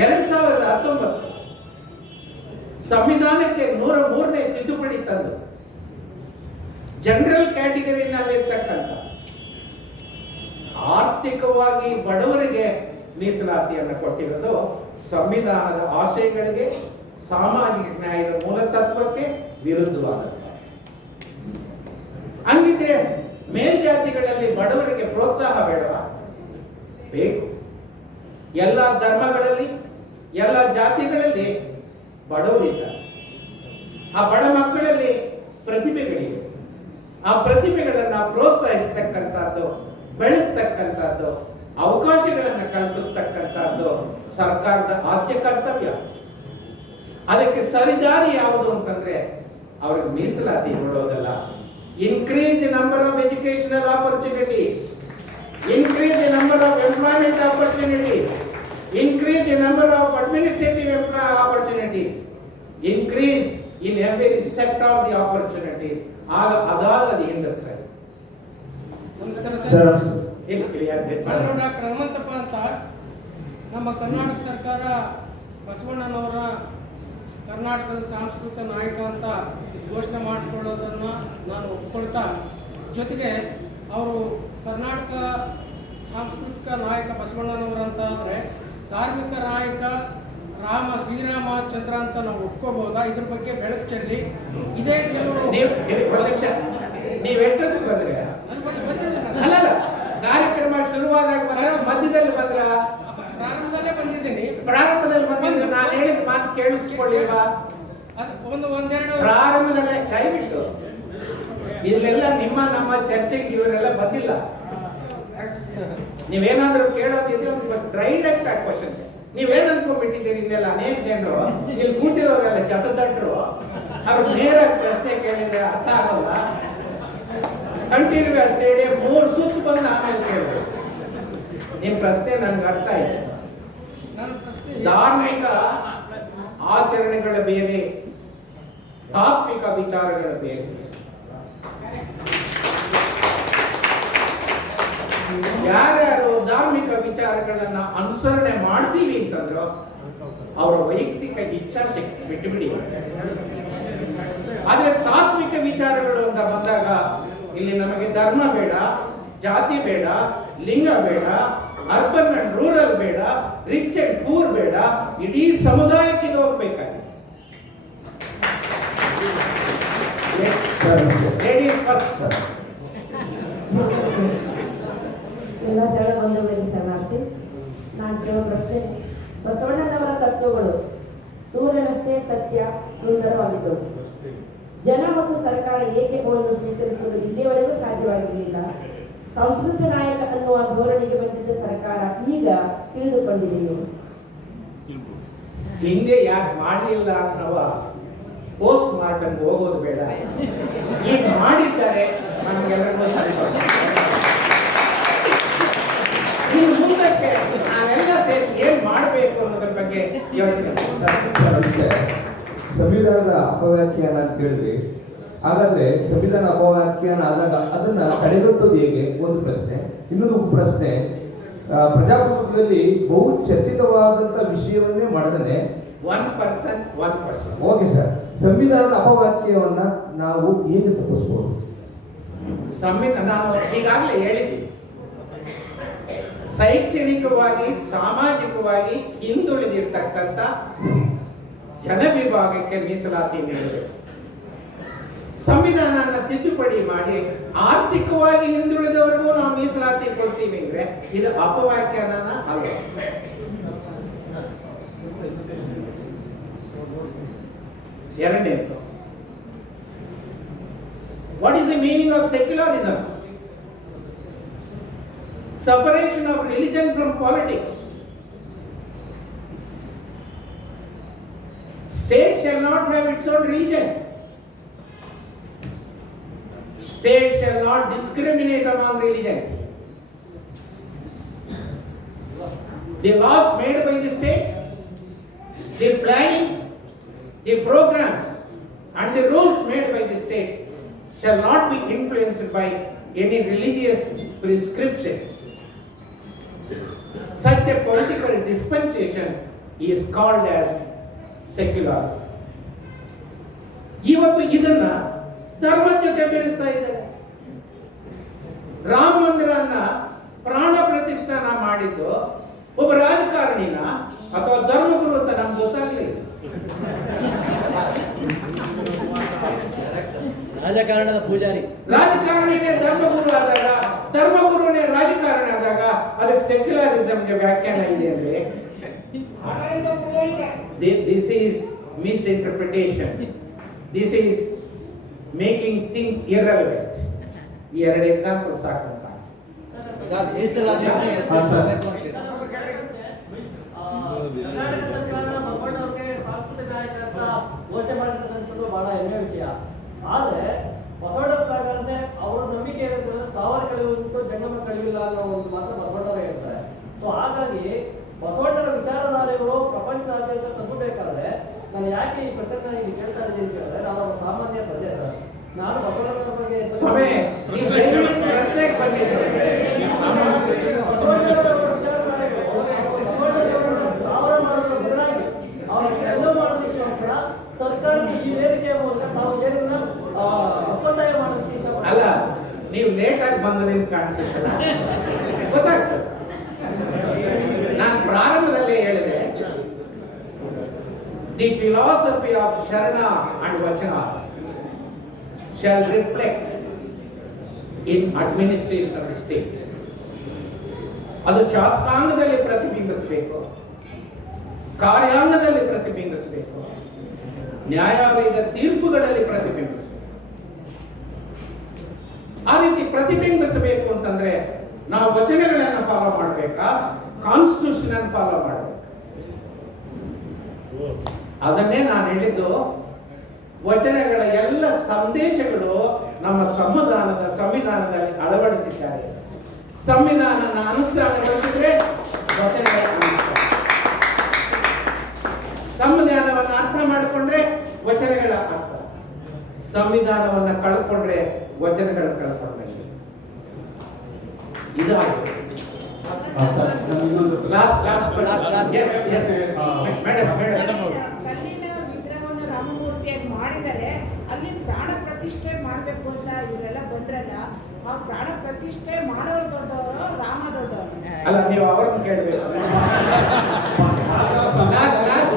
ಎರಡ್ ಸಾವಿರದ ಹತ್ತೊಂಬತ್ತು ಸಂವಿಧಾನಕ್ಕೆ ನೂರ ಮೂರನೇ ತಿದ್ದುಪಡಿ ತಂದು ಜನರಲ್ ಕ್ಯಾಟಗರಿನಲ್ಲಿರ್ತಕ್ಕಂಥ ಆರ್ಥಿಕವಾಗಿ ಬಡವರಿಗೆ ಮೀಸಲಾತಿಯನ್ನು ಕೊಟ್ಟಿರೋದು ಸಂವಿಧಾನದ ಆಶಯಗಳಿಗೆ, ಸಾಮಾಜಿಕ ನ್ಯಾಯದ ಮೂಲತತ್ವಕ್ಕೆ ವಿರುದ್ಧವಾದಂತ. ಹಂಗಿದ್ರೆ ಮೇಲ್ಜಾತಿಗಳಲ್ಲಿ ಬಡವರಿಗೆ ಪ್ರೋತ್ಸಾಹ ಬೇಡವಾ? ಬೇಕು. ಎಲ್ಲ ಧರ್ಮಗಳಲ್ಲಿ ಎಲ್ಲ ಜಾತಿಗಳಲ್ಲಿ ಬಡವರಿದ್ದಾರೆ. ಆ ಬಡ ಮಕ್ಕಳಲ್ಲಿ ಪ್ರತಿಭೆಗಳಿವೆ. ಆ ಪ್ರತಿಭೆಗಳನ್ನ ಪ್ರೋತ್ಸಾಹಿಸ್ತಕ್ಕಂಥದ್ದು, ಬೆಳೆಸ್ತಕ್ಕಂಥದ್ದು, ಅವಕಾಶಗಳನ್ನು ಕಲ್ಪಿಸ್ತಕ್ಕಂಥದ್ದು ಸರ್ಕಾರದ ಆದ್ಯ ಕರ್ತವ್ಯ. ಅದಕ್ಕೆ ಸರಿದಾರಿ ಯಾವುದು ಅಂತಂದ್ರೆ ಅವ್ರಿಗೆ ಮೀಸಲಾತಿ ಕೊಡೋದಲ್ಲ. Increase number of educational opportunities increase number of employment employment increase the number of administrative opportunities, increase in every sector of the opportunities. ಆಗ ಅದಾಗದು ಹಿಂದಕ್ಕೆ ಸರಿ ನಮಸ್ಕಾರ ಸರ್. ಡಾಕ್ಟರ್ ಹನುಮಂತಪ್ಪ ಅಂತ ನಮ್ಮ ಕರ್ನಾಟಕ ಸರ್ಕಾರ ಬಸವಣ್ಣನವರ ಕರ್ನಾಟಕದ ಸಾಂಸ್ಕೃತಿಕ ನಾಯಕ ಅಂತ ಘೋಷಣೆ ಮಾಡಿಕೊಳ್ಳೋದನ್ನು ನಾನು ಒಪ್ಕೊಳ್ತಾ ಜೊತೆಗೆ ಅವರು ಕರ್ನಾಟಕ ಸಾಂಸ್ಕೃತಿಕ ನಾಯಕ ಬಸವಣ್ಣನವರು ಅಂತ ಆದರೆ ಧಾರ್ಮಿಕ ನಾಯಕ ರಾಮ ಶ್ರೀರಾಮಚಂದ್ರ ಅಂತ ನಾವು ಒಪ್ಕೋಬಹುದಾ? ಇದ್ರ ಬಗ್ಗೆ ಬೆಳಕು ಚೆಲ್ಲಿ. ಇದೇ ಕೆಲವರು ನೀವು ನೀವು ಒಂದು ನಿಮಿಷ ನೀವು ಬಂದ್ರೆ? ನಾನು. ಕಾರ್ಯಕ್ರಮ ಶುರುವಾದಾಗ ಬಂದ್ರ ಮಧ್ಯದಲ್ಲಿ ಬಂದ್ರ? ಪ್ರಾರಂಭದಲ್ಲೇ ಬಂದಿದ್ದೀನಿ. ಪ್ರಾರಂಭದಲ್ಲಿ ಬಂದಿದ್ರೆ ನಾನು ಹೇಳಿದ ಮಾತು ಕೇಳಿಸ್ಕೊಳ್ಳಿಲ್ವಾ ಒಂದು ಒಂದೆರಡು ಪ್ರಾರಂಭದಲ್ಲೇ ಕೈಬಿಟ್ಟು ಇಲ್ಲೆಲ್ಲ ನಿಮ್ಮ ನಮ್ಮ ಚರ್ಚೆಗೆ ಇವರೆಲ್ಲ ಬಂದಿಲ್ಲ. ನೀವೇನಾದ್ರೂ ಕೇಳೋದಿದ್ರೆ ಒಂದು ಡೈರೆಕ್ಟ್ ಆಗಿ ಕ್ವಶನ್ ನೀವೇನ್ ಅನ್ಕೊಂಡ್ಬಿಟ್ಟಿದ್ದೀರಿ ಇದೆಲ್ಲ? ಅನೇಕ ಜನರು ಇಲ್ಲಿ ಕೂತಿರೋರೆಲ್ಲ ಶತದಟ್ರು ಅವ್ರು ನೇರ ಪ್ರಶ್ನೆ ಕೇಳಿದ್ರೆ ಅರ್ಥ ಆಗಲ್ಲ ಕಂಟಿನ್ಯೂ ಹೇಳಿ ಮೂರು ಸುತ್ತು ಬಂದು ಆಮೇಲೆ ಕೇಳಿದ್ರು ನಿಮ್ ಪ್ರಶ್ನೆ ನನ್ಗೆ ಅರ್ಥ ಆಯ್ತು. ಧಾರ್ಮಿಕ ಆಚರಣೆಗಳ ಬೇರೆ ತಾತ್ವಿಕ ವಿಚಾರಗಳ ಬೇರೆ ಯಾರ್ಯಾರು ಧಾರ್ಮಿಕ ವಿಚಾರಗಳನ್ನ ಅನುಸರಣೆ ಮಾಡ್ತೀವಿ ಅಂತಂದ್ರು ಅವರ ವೈಯಕ್ತಿಕ ಇಚ್ಛಾಶಕ್ತಿ ಬಿಟ್ಟುಬಿಡಿ ಆದ್ರೆ ತಾತ್ವಿಕ ವಿಚಾರಗಳು ಅಂತ ಬಂದಾಗ ಇಲ್ಲಿ ನಮಗೆ ಧರ್ಮ ಬೇಡ ಜಾತಿ ಬೇಡ ಲಿಂಗ ಬೇಡ ಅರ್ಬನ್ ಅಂಡ್ ರೂರಲ್ ಬೇಡ ರಿಚ್ ಅಂಡ್ ಪೂರ್ ಬೇಡ ಇಡೀ ಸಮುದಾಯಕ್ಕೆ ಇದು ಹೋಗ್ಬೇಕಾಗಿದೆ ಲೇಡೀಸ್ ಫಸ್ಟ್ ಸರ್ ಎಲ್ಲ ಸರಳ ಬಂಧುಗಳಿಗೆ ಶರಣಾರ್ಥಿ ನಾನು ಕೇಳೋ ಪ್ರಶ್ನೆ ಬಸವಣ್ಣನವರ ತತ್ವಗಳು ಸೂರ್ಯನಷ್ಟೇ ಸತ್ಯ ಸುಂದರವಾಗಿದ್ದವು ಜನ ಮತ್ತು ಸರ್ಕಾರ ಏಕೆ ಅವನ್ನು ಸ್ವೀಕರಿಸಲು ಇಲ್ಲಿಯವರೆಗೂ ಸಾಧ್ಯವಾಗಿರಲಿಲ್ಲ? ಸಂಸ್ಕೃತ ನಾಯಕ ಅನ್ನುವ ಧೋರಣೆಗೆ ಬಂದಿದ್ದ ಸರ್ಕಾರ ಈಗ ತಿಳಿದುಕೊಂಡಿದೆಯೋ? ಹಿಂದೆ ಯಾಕೆ ಮಾಡಲಿಲ್ಲ ಅನ್ನುವ ಪೋಸ್ಟ್ ಮಾರ್ಟಮ್ ಹೋಗೋದು ಬೇಡ. ಈಗ ಮಾಡಿದ್ದಾರೆ ನಮಗೆಲ್ಲರಿಗೂ ಸಂತೋಷ ಇನ್ನು ಮುಂದಕ್ಕೆ ನಾವೆಲ್ಲ ಸೇರಿ ಏನ್ ಮಾಡಬೇಕು ಅನ್ನೋದ್ರ ಬಗ್ಗೆ ಯೋಚನೆ. ಸರ್ ಅಷ್ಟೇ ಸಂವಿಧಾನದ ಅಪವ್ಯಾಖ್ಯಾನ ಅಂತ ಹೇಳಿದ್ರಿ. ಹಾಗಾದ್ರೆ ಸಂವಿಧಾನ ಅಪವ್ಯಾಖ್ಯಾನ ಆದಾಗ ಅದನ್ನ ತಡೆಗಟ್ಟೋದು ಹೇಗೆ? ಒಂದು ಪ್ರಶ್ನೆ. ಇನ್ನೊಂದು ಪ್ರಶ್ನೆ ಪ್ರಜಾಪ್ರಭುತ್ವದಲ್ಲಿ ಬಹು ಚರ್ಚಿತವಾದಂಥ ವಿಷಯವನ್ನೇ ಮಾಡದೇ one person one person okay sir. ಸಂವಿಧಾನದ ಅಪವಾಕ್ಯವನ್ನ ನಾವು ಹೇಗೆ ತಪ್ಪಿಸ್ಬೋದು? ಸಂವಿಧಾನ ಈಗಾಗಲೇ ಹೇಳಿದ್ದೀನಿ ಶೈಕ್ಷಣಿಕವಾಗಿ, ಸಾಮಾಜಿಕವಾಗಿ ಹಿಂದುಳಿದಿರ್ತಕ್ಕಂಥ ಜನವಿಭಾಗಕ್ಕೆ ಮೀಸಲಾತಿ ನೀಡಬೇಕು ಸಂವಿಧಾನನ ತಿದ್ದುಪಡಿ ಮಾಡಿ ಆರ್ಥಿಕವಾಗಿ ಹಿಂದುಳಿದವರಿಗೂ ನಾವು ಮೀಸಲಾತಿ ಕೊಡ್ತೀವಿ ಅಂದ್ರೆ ಇದು ಅಪವ್ಯಾಖ್ಯಾನನ ಅಲ್ಲ ಎರಡನೇದು what is the meaning of secularism separation of religion from politics. State shall not have its own religion. State shall not discriminate among religions. The laws made by the state, the planning, the programs, and the rules made by the state shall not be influenced by any religious prescriptions. Such a political dispensation is called as seculars ಇವತ್ತು ಇದನ್ನ ಧರ್ಮದ ಜೊತೆ ಬೆರೆಸ್ತಾ ಇದ್ದಾರೆ. ರಾಮ ಮಂದಿರನ್ನ ಪ್ರಾಣ ಪ್ರತಿಷ್ಠಾನ ಮಾಡಿದ್ದು ಒಬ್ಬ ರಾಜಕಾರಣಿನ ಅಥವಾ ಧರ್ಮಗುರು ಅಂತ ನಮ್ಗೆ ಗೊತ್ತಾಗ್ಲಿಲ್ಲ. ರಾಜಕಾರಣದ ಪೂಜಾರಿ. ರಾಜಕಾರಣಿಗೆ ಧರ್ಮಗುರು ಆದಾಗ ಧರ್ಮಗುರುನೇ ರಾಜಕಾರಣಿ ಆದಾಗ ಅದಕ್ಕೆ ಸೆಕ್ಯುಲರಿಸಂಗೆ ವ್ಯಾಖ್ಯಾನ ಇದೆ ಅಂದ್ರೆ? This is misinterpretation this is making things irrelevant ಈ ಎರಡು ಎಕ್ಸಾಂಪಲ್ ಸಾಕು ಅಂತ ಕರ್ನಾಟಕ ಸರ್ಕಾರ ಬಸವಣ್ಣವ್ರಿಗೆ ಸಾಂಸ್ಕೃತಿಕ ನಾಯಕ ಅಂತ ಘೋಷಣೆ ಮಾಡಿರ್ತಕ್ಕಂಥದ್ದು ಬಹಳ ಹೆಮ್ಮೆ ವಿಷಯ. ಆದ್ರೆ ಬಸವಣ್ಣ ಪ್ರಕಾರನೇ ಅವರ ನಂಬಿಕೆ ಏನಂತಂದ್ರೆ ಸ್ಥಾವರ ಕಳೆಯುವಂಟು ಜಂಗಮ ಕಳೆಯಿಲ್ಲ ಅನ್ನೋ ಒಂದು ಮಾತ್ರ ಬಸವಣ್ಣರ ಹೇಳ್ತಾರೆ. ಸೊ ಹಾಗಾಗಿ ಬಸವಣ್ಣರ ವಿಚಾರಧಾರೆಗಳು ಪ್ರಪಂಚದಾದ್ಯಂತ ತಗೋಬೇಕಾದ್ರೆ ನಾನು ಯಾಕೆ ಈ ಪ್ರಶ್ನೆ ಇಲ್ಲಿ ಕೇಳ್ತಾ ಇದ್ದೀನಿ ಕೇಳಿದ್ರೆ ನಾನು ಒಬ್ಬ ಸಾಮಾನ್ಯ ಪ್ರಜೆ ಸರ್. ನಾನು ಬಸವಣ್ಣರ ಬಗ್ಗೆ ಪ್ರಶ್ನೆಗೆ ಬನ್ನಿ ಸ್ವಾಮಿ. ಬಸವಣ್ಣನವರ ವಿಚಾರಧಾರೆಗಳು ಬಸವಣ್ಣನವರನ್ನ ಸ್ಥಾವರ ಮಾಡೋದ್ರ ಬದಲಾಗಿ ಅವ್ರ ಕೆಲಸ ಮಾಡೋದಕ್ಕೋಸ್ಕರ ಸರ್ಕಾರಕ್ಕೆ ಈ ವೇದಿಕೆಯ ಮೂಲಕ ತಾವು ಏನನ್ನ ಆ, ಒಪ್ಪಂದಾಯ ಮಾಡೋದಕ್ಕೆ ಅಲ್ಲ ಇಷ್ಟಪಡ್ತಾರೆ ನೀವು ಲೇಟ್ ಆಗಿ ನಾನು ಪ್ರಾರಂಭದಲ್ಲೇ ಹೇಳಿದೆ the philosophy of Sharana and Vachanas shall reflect in administration state ಅದು ಶಾಸಕಾಂಗದಲ್ಲಿ ಪ್ರತಿಬಿಂಬಿಸಬೇಕು, ಕಾರ್ಯಾಂಗದಲ್ಲಿ ಪ್ರತಿಬಿಂಬಿಸಬೇಕು. ನ್ಯಾಯಾಲಯದ ತೀರ್ಪುಗಳಲ್ಲಿ ಪ್ರತಿಬಿಂಬಿಸಬೇಕು ಆ ರೀತಿ ಪ್ರತಿಬಿಂಬಿಸಬೇಕು ಅಂತಂದ್ರೆ ನಾವು ವಚನಗಳನ್ನು ಫಾಲೋ ಮಾಡಬೇಕಾ? ಕಾನ್ಸ್ಟಿಟ್ಯೂಷನ್ ಅನ್ನು ಫಾಲೋ ಮಾಡಬೇಕು. ಅದನ್ನೇ ನಾನು ಹೇಳಿದ್ದು, ವಚನಗಳ ಎಲ್ಲ ಸಂದೇಶಗಳು ನಮ್ಮ ಸಂವಿಧಾನದ ಸಂವಿಧಾನದಲ್ಲಿ ಅಳವಡಿಸಿದ್ದಾರೆ. ಸಂವಿಧಾನನ ಅನುಷ್ಠಾನಗೊಳಿಸಿದ್ರೆ ಸಂವಿಧಾನವನ್ನ ಅರ್ಥ ಮಾಡಿಕೊಂಡ್ರೆ ವಚನಗಳ ಅರ್ಥ. ಸಂವಿಧಾನವನ್ನು ಕಳ್ಕೊಂಡ್ರೆ ವಚನಗಳ ಕಳ್ಕೊಂಡ್ರೆ ಇದಾಗಿದೆ ಮಾಡಿದರೆ ಅಲ್ಲಿ ಪ್ರಾಣ ಪ್ರತಿಷ್ಠೆ ಮಾಡಬೇಕು ಅಂತ ಇವರೆಲ್ಲ ಬಂದ್ರಲ್ಲ ಆ ಪ್ರಾಣ ಪ್ರತಿಷ್ಠೆ ಮಾಡೋರು ದೊಡ್ಡವರು ರಾಮ ದೊಡ್ಡವರು. ಅಲ್ಲ ನೀವು ಅವ್ರನ್ನ ಕೇಳಬೇಕು. ಲಾಸ್ಟ್ ಲಾಸ್ಟ್ ಲಾಸ್ಟ್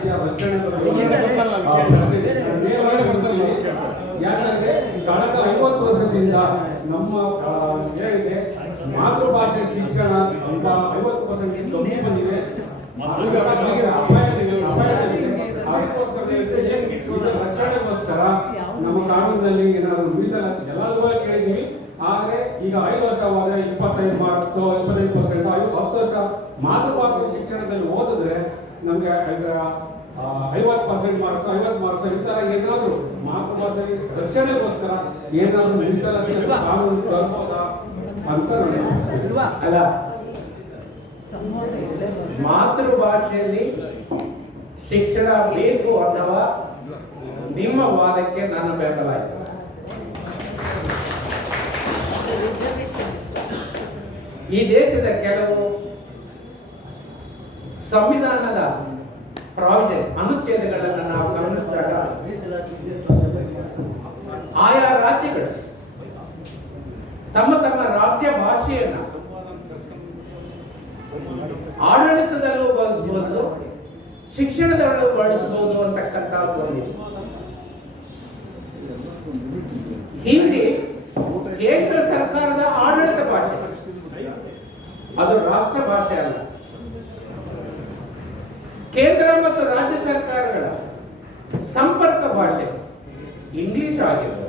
ಸಾಹಿತ್ಯ ರಕ್ಷಣೆ. ಯಾಕಂದ್ರೆ ಕಳೆದ ಐವತ್ತು ವರ್ಷದಿಂದ ನಮ್ಮ ಏನಿದೆ ಮಾತೃಭಾಷೆ ಶಿಕ್ಷಣ ತುಂಬ ಐವತ್ತು ಪರ್ಸೆಂಟ್ ಕಮ್ಮಿ ಬಂದಿದೆ. ರಕ್ಷಣೆಗೋಸ್ಕರ ನಮ್ಮ ಕಾನೂನಿನಲ್ಲಿ ಏನಾದ್ರು ಮೀಸಲಾತಿ ಎಲ್ಲರೂ ಕೇಳಿದ್ದೀವಿ. ಆದ್ರೆ ಈಗ ಐದು ವರ್ಷ ಹೋದ್ರೆ ಇಪ್ಪತ್ತೈದು ಮಾರ್ಕ್ಸ್ ಇಪ್ಪತ್ತೈದು ಪರ್ಸೆಂಟ್ ಹತ್ತು ವರ್ಷ ಮಾತೃಭಾಷೆ ಶಿಕ್ಷಣದಲ್ಲಿ ಓದಿದ್ರೆ ನಮಗೆ ಐವತ್ತು ಪರ್ಸೆಂಟ್ ಮಾರ್ಕ್ಸ್ ಐವತ್ತು ಮಾರ್ಕ್ಸ್ ಈ ತರ ಏನಾದ್ರು ಮಾತೃಭಾಷೆ ರಕ್ಷಣೆಗೋಸ್ಕರ ಏನಾದರೂ ಮೀಸಲಾತಿ ಕಾನೂನು ತರ್ಬೋದಾ ಅಂತ ಅಲ್ಲ. ಅಲ್ಲ ಮಾತೃಭಾಷೆಯಲ್ಲಿ ಶಿಕ್ಷಣ ಬೇಕು ಅಥವಾ ನಿಮ್ಮ ವಾದಕ್ಕೆ ನನ್ನ ಬೆಂಬಲ ಇದೆ ಈ ದೇಶದ ಕೆಲವು ಸಂವಿಧಾನದ ಪ್ರಾವಿಜನ್ಸ್ ಅನುಚ್ಛೇದಗಳನ್ನು ನಾವು ಗಮನಿಸಿದಾಗ ಆಯಾ ರಾಜ್ಯಗಳು ತಮ್ಮ ತಮ್ಮ ರಾಜ್ಯ ಭಾಷೆಯನ್ನ ಆಡಳಿತದಲ್ಲೂ ಬಳಸಬಹುದು ಶಿಕ್ಷಣದಲ್ಲೂ ಬಳಸಬಹುದು ಅಂತಕ್ಕಂಥ ಒಂದಿದೆ ಹಿಂದಿ ಕೇಂದ್ರ ಸರ್ಕಾರದ ಆಡಳಿತ ಭಾಷೆ ಅದು ರಾಷ್ಟ್ರ ಭಾಷೆ ಅಲ್ಲ ಕೇಂದ್ರ ಮತ್ತು ರಾಜ್ಯ ಸರ್ಕಾರಗಳ ಸಂಪರ್ಕ ಭಾಷೆ ಇಂಗ್ಲಿಷ್ ಆಗಿರ್ಬೋದು.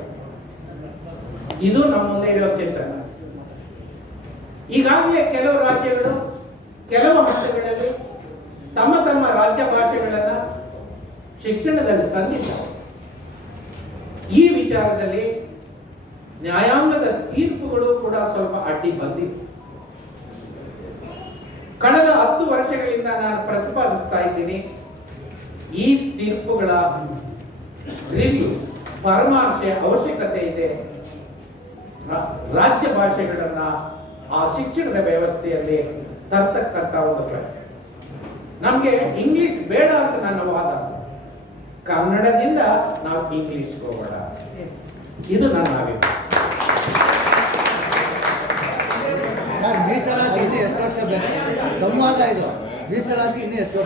ಇದು ನಮ್ಮ ಮುಂದೆ ಇರುವ ಚಿತ್ರಣ ಈಗಾಗಲೇ ಕೆಲವು ರಾಜ್ಯಗಳು, ಕೆಲವು ಹಂತಗಳಲ್ಲಿ ತಮ್ಮ ತಮ್ಮ ರಾಜ್ಯ ಭಾಷೆಗಳನ್ನ ಶಿಕ್ಷಣದಲ್ಲಿ ತಂದಿದ್ದಾರೆ. ಈ ವಿಚಾರದಲ್ಲಿ ನ್ಯಾಯಾಂಗದ ತೀರ್ಪುಗಳು ಕೂಡ ಸ್ವಲ್ಪ ಅಡ್ಡಿ ಬಂದಿವೆ. ಕಳೆದ ಹತ್ತು ವರ್ಷಗಳಿಂದ ನಾನು ಪ್ರತಿಪಾದಿಸ್ತಾ ಇದ್ದೀನಿ ಈ ತೀರ್ಪುಗಳ ರಿವ್ಯೂ ಪರಮಾರ್ಶೆ ಅವಶ್ಯಕತೆ ಇದೆ. ರಾಜ್ಯ ಭಾಷೆಗಳನ್ನ ಆ ಶಿಕ್ಷಣದ ವ್ಯವಸ್ಥೆಯಲ್ಲಿ ತರ್ತಕ್ಕಂಥ ಒಂದು ಪ್ರಶ್ನೆ. ನಮಗೆ ಇಂಗ್ಲಿಷ್ ಬೇಡ ಅಂತ ನನ್ನ ವಾದ. ಕನ್ನಡದಿಂದ ನಾವು ಇಂಗ್ಲಿಷ್ ಹೋಗೋಣ. ಇದು ನನ್ನ ಅಭಿಪ್ರಾಯ. ಸರ್ ಮೀಸಲಾತಿ ಎಷ್ಟು ವರ್ಷ ಬೇಕು? ಸಂವಾದ ಇದು. ಮೀಸಲಾತಿ ಇನ್ನೂ ಹೆಚ್ಚು